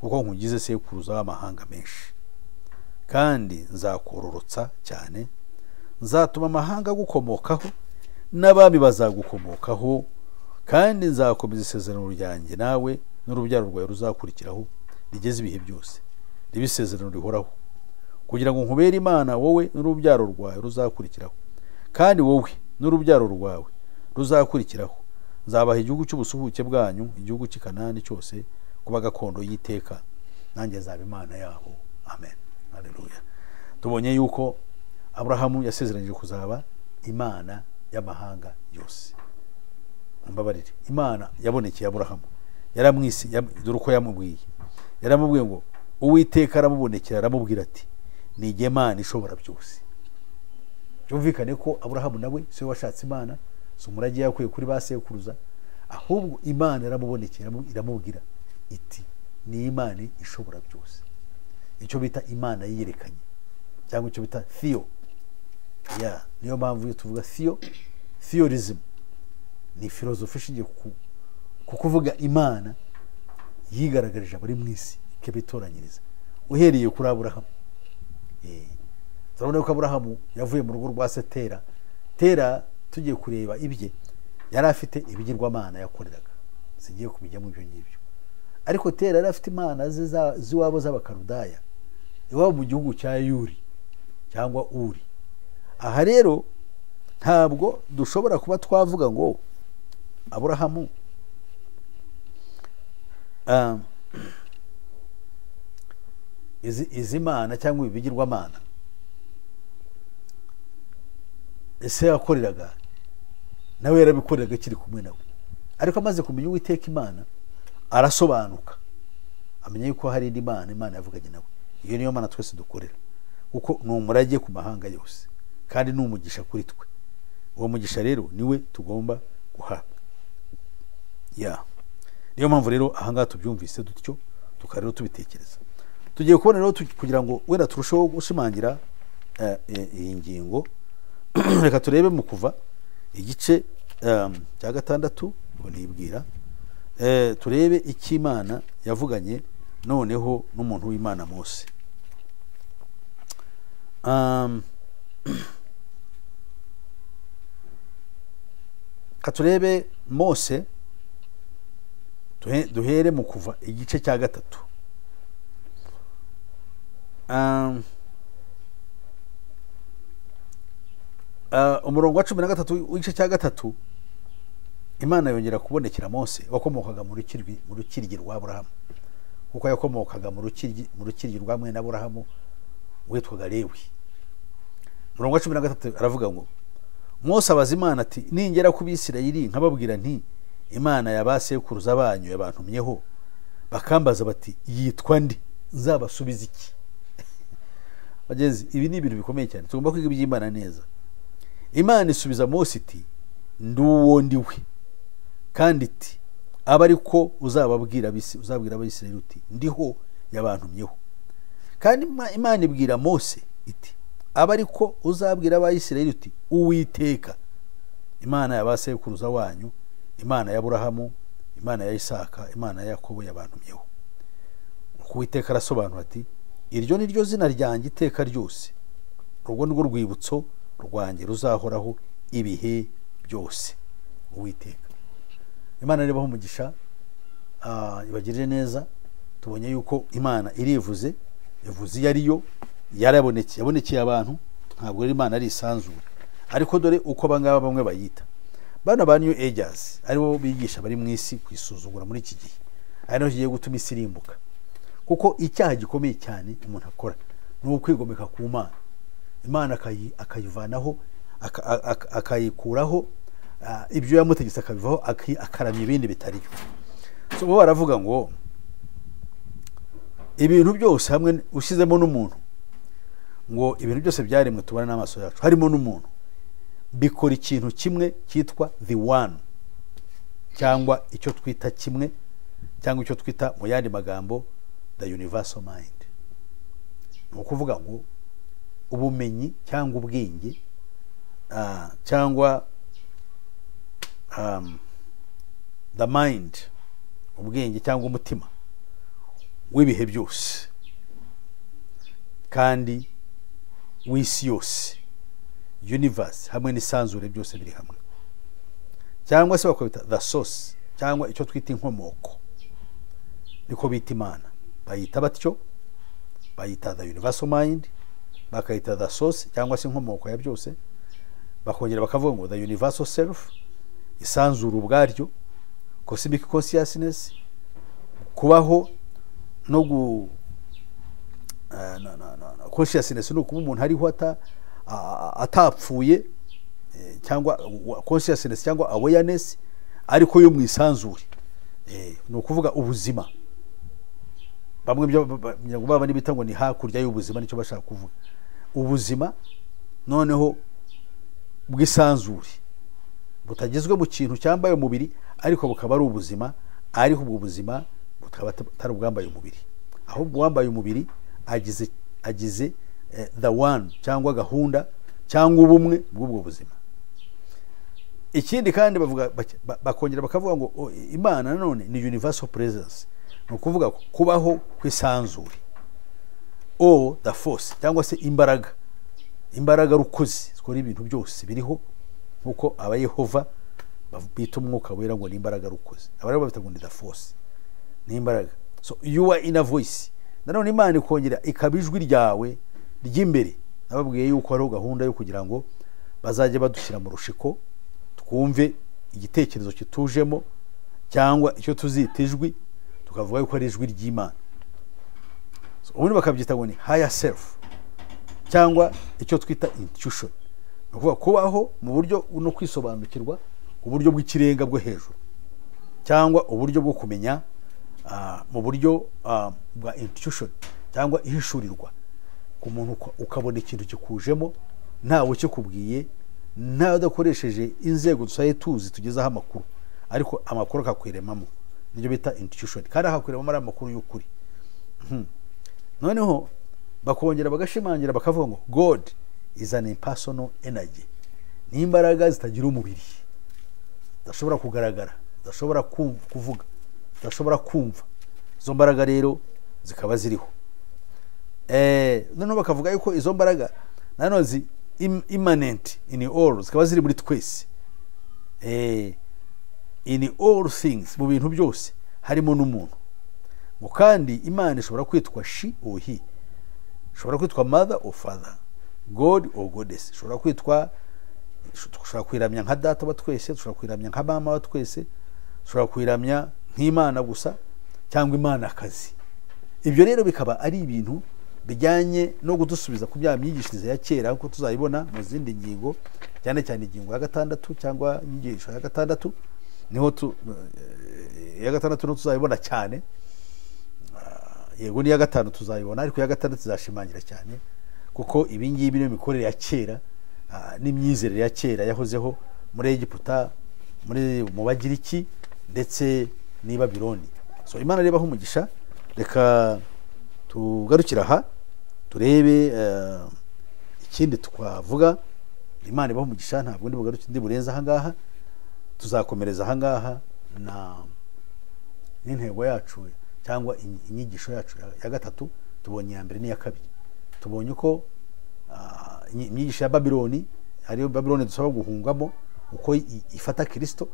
kuko nkugize sekuruza w'amahanga menshi. Kandi nzakororotsa cyane, nzatuma amahanga gukomokaho, n'abami bazagukomokaho, kandi nzakomeza isezerano ryanjye nawe n'urubyaro rwawe ruzakurikiraho rigeze ibihe byose, ribe isezerano rihoraho, kugira ngo nkubere Imana wowe n'urubyaro rwawe ruzakurikiraho. Kandi wowe n'urubyaro rwawe ruzakurikiraho nzabaha igihugu cy'ubusuhuke bwanyu, igihugu cy'i Kanani cyose, kuba gakondo y'iteka, nanjye nzaba imana yabo. Amen. Haleluya. Tubonye yuko Aburahamu yasezeranyije kuzaba imana y'amahanga yose. Mbabarire, imana yabonekeye Aburahamu, yaramwisi, dore uko yamubwiye. Yaramubwiye ngo Uwiteka aramubonekera, aramubwira ati ni jye Imana ishobora byose. Byumvikane ko Aburahamu nawe si we washatse imana, si umurage yakuye kuri ba sekuruza, ahubwo imana yaramubonekera, iramubwira iti ni imana ishobora byose. Icyo bita imana yiyerekanye, cyangwa icyo bita theo. Niyo mpamvu iyo tuvuga theorism ni filozofi ishingiye ku kuvuga imana yigaragarije abari mu isi ikabitoranyiriza uhereye kuri Aburahamu. Turabona ko Aburahamu yavuye mu rugo rwa se Tera tugiye kureba ibye, yari afite ibigirwamana yakoreraga, singiye kubijyamo ibyo ngibyo. Ariko Tera yari afite imana z'iwabo z'abakarudaya, iwabo mu gihugu cya Yuri cyangwa Uri. Aha rero ntabwo dushobora kuba twavuga ngo Aburahamu izi mana cyangwa ibigirwamana ese yakoreraga nawe yarabikoreraga kiri kumwe nawe, ariko amaze kumenya Uwiteka Imana arasobanuka, amenya yuko hari indi mana, imana yavuganye nawe. Iyo niyo mana twese dukorera, kuko ni umurage ku mahanga yose kandi ni umugisha kuri twe. Uwo mugisha rero niwe tugomba guhabwa. Niyo mpamvu rero ahangaha tubyumvise dutyo, tukarero tubitekereza. Tugiye kubona rero kugira ngo wenda turusheho gushimangira iyi ngingo. Reka turebe mu Kuva igice cya 6 ngo nibwira, turebe icyo Imana yavuganye noneho n'umuntu w'Imana Mose. Katurebe Mose, duhere mu Kuva igice cya 3. Umurongo wa 13 w'igice cya 3, Imana yongera kubonekera Mose wakomokaga mu rukiryi rwa Aburahamu, kuko yakomokaga mu rukiryi rwa mwene Aburahamu witwaga Lewi. Umurongo wa 13 aravuga ngo Mose abaza Imana ati ningera ku Bisirayeli nkababwira nti Imana yabasekuruza banyu yabantumyeho, bakambaza bati yitwa ndi, nzabasubiza iki? Bagenzi, ibi ni ibintu bikomeye cyane, tugomba kwiga iby'Imana neza. Imana isubiza Mose iti nduwo ndiwe, kandi iti aba ariko uzabwira Abisirayeli uti ndiho yabantumyeho. Kandi Imana ibwira Mose iti aba ariko uzabwira Abisirayeli uti Uwiteka Imana yabasekuruza wanyu, Imana ya Aburahamu, Imana ya Isaka, Imana ya Yakobo yabantumyeho. Uwiteka arasobanura ati iryo ni ryo zina ryanjye iteka ryose, urwo ni rwo rwibutso rwanjye ruzahoraho ibihe byose. Uwiteka Imana rebaho umugisha, ibagirire neza. Tubonye yuko Imana irivuze, ivuze iyo ariyo, yabonekeye abantu, ntabwo ari Imana ari isanzure. Ariko dore uko abangaba bamwe bayita bana ba New Agers, aribo bigisha bari mu isi kwisuzugura muri iki gihe, ari no kigiye gutuma isi irimbuka. Kuko icyaha gikomeye cyane umuntu akora ni ukwigomeka ku Mana. Imana akayivanaho, akayikuraho, ibyo yamutegetse akabivaho, akaramya ibindi bitari byo. So bo baravuga ngo ibintu byose hamwe ushyizemo n'umuntu, ngo ibintu byose byaremwe tubana n'amaso yacu harimo n'umuntu, bikora ikintu kimwe cyitwa the one, cyangwa icyo twita kimwe, cyangwa icyo twita mu yandi magambo the universal mind. Ni ukuvuga ngo ubumenyi cyangwa ubwenge, cyangwa the mind, ubwenge cyangwa umutima w'ibihe byose kandi w'isi yose, universe hamwe n'isanzure byose biri hamwe, cyangwa se bakwita the source, cyangwa icyo twita inkomoko, niko bita Imana. Bayita batyo, bayita the universal mind, bakayita the source cyangwa se inkomoko ya byose, bakongera bakavuga ngo the universal self, isanzure ubwaryo, cosmic consciousness, kubaho no consciousness no kuba umuntu hariho atapfuye cyangwa consciousness cyangwa awareness ariko yo mwisanzure no kuvuga ubuzima bamwe byo baba nibita ngo ni hakurya y'ubuzima nicyo bashaka kuvuga ubuzima noneho bwisanzure butagizwe mu kintu cyambaye umubiri ariko bukaba ari ubuzima ariko ubwo buzima bukaba atari ubwambaye umubiri ahubwo wambaye umubiri agize the one cyangwa gahunda cyangwa ubumwe bw'ubwo buzima. Ikindi kandi bavuga bakongera bakavuga ngo Imana nanone ni universal presence, no kuvuga kubaho kwisanzure the force cyangwa se imbaraga rukozi zikora ibintu byose biriho nkuko abayehova bita umwuka wera ngo ni imbaraga rukozi, abari babita ngo ni the force, ni imbaraga. So you are in a voice, nanone Imana ikongera ikabijwi ryawe ry'imbere. Nababwiye yuko ari gahunda yo kugira ngo bazajye badushyira mu rushiko twumve igitekerezo kitujemo cyangwa icyo tuzita ijwi tukavuga yuko ari ijwi ry'Imana. So ubundi bakabyita ngo ni higher self cyangwa icyo twita intuition, no kuvuga kubaho mu buryo no kwisobanukirwa uburyo bw'ikirenga bwo hejuru cyangwa uburyo bwo kumenya mu buryo bwa intuition cyangwa ihishurirwa ku muntu ukabona ikintu kikujemo ntawe kikubwiye, ntawe udakoresheje inzego dusaye tuzi tugezaho amakuru, ariko amakuru akakwiremamo, nibyo bita intuition, kandi akakwiremamo ari amakuru y'ukuri. Noneho bakongera bagashimangira bakavuga ngo God is an impersonal energy, ni imbaraga zitagira umubiri, zidashobora kugaragara, zidashobora kuvuga, zidashobora kumva. Izo mbaraga rero zikaba ziriho. Noneho bakavuga yuko izo mbaraga nanone immanent in all, zikaba ziri muri twese, in all things, mu bintu byose harimo n'umuntu. Ngo kandi Imana ishobora kwitwa she or he, ishobora kwitwa mother or father, God or goddess, ishobora kwitwa, dushobora kwiramya nka data wa twese, dushobora kwiramya nka mama wa twese, dushobora kwiramya nk'Imana gusa cyangwa Imana akazi. Ibyo rero bikaba ari ibintu bijyanye no kudusubiza ku bya myigishirize ya kera, kuko tuzayibona mu zindi ngingo, cyane cyane ingingo ya 6 cyangwa inyigisho ya 6 niho ya 6 no tuzayibona cyane. Yego ni ya 5 tuzayibona, ariko ya 6 tuzashimangira cyane kuko ibingibi ni mikorere ya kera n'imyizerere ya kera yahozeho muri Egiputa, mu Bagiriki ndetse ni Babiloni. So Imana reba umugisha. Reka tugarukira aha turebe ikindi twavuga. Imana ibaho umugisha, ntabwo ndi burenza aha ngaha, tuzakomereza aha ngaha na n'intego yacu cyangwa inyigisho yacu ya 3. Tubonye ya mbere n'iya 2, tubonye uko inyigisho ya Babiloni ariyo Babiloni dusaba guhungamo, uko ifata Kristo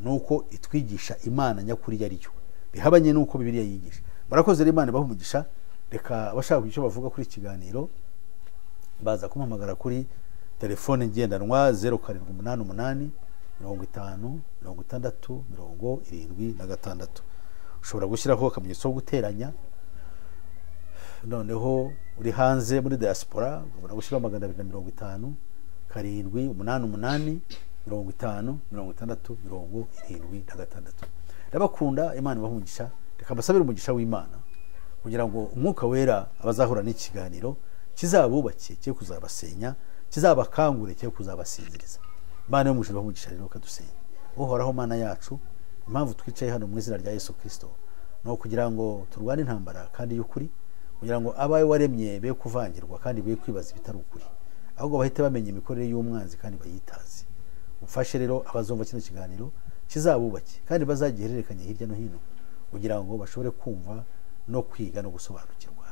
nuko itwigisha Imana nyakuri yariyo, bihabanye nuko Bibiliya yigisha. Barakoze Imana ibaho umugisha. Reka abashaka icyo bavuga kuri ikiganiro baza kumpamagara kuri telefone ngendanwa 0788 50 60 76. Ushobora gushyiraho akamenyetso ko guteranya, noneho uri hanze muri diaspora ubona gushyiraho 250 788 50 60 76. Ndabakunda, Imana ibaho umugisha. Reka mbasabire umugisha w'Imana kugira ngo umwuka wera abazahura n'ikiganiro kizabubake cyo kuzabasenya, kizabakangure cyo kuzabasinziriza. Imana yo mujuru umugisha rero kadusenya. Uhoraho Mana yacu, impamvu twicaye hano mu izina rya Yesu Kristo no kugira ngo turwane intambara kandi y'ukuri, kugira ngo abaye waremye be kuvangirwa kandi be kwibaza ibitari ukuri, ahubwo bahite bamenye imikorere y'umwanzi kandi bayitaze. Ufashe rero abazumva kino kiganiro kizabubake kandi bazagihererekanya hirya no hino, kugira ngo bashobore kumva no kwiga no gusobanukirwa,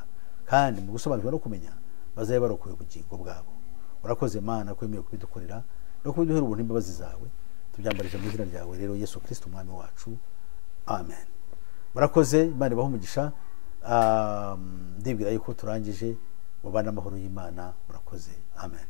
kandi mu gusobanukirwa no kumenya bazaye barokoye ubugingo bwabo. Urakoze Mana kwemeye kubidukorera no kubiduhera ubuntu imbabazi zawe, tubyambarije mu izina ryawe rero Yesu Kristo umwami wacu, amen. Murakoze, Imana ibaho umugisha. Ndibwira yuko turangije mu bana amahoro y'Imana. Murakoze, amen.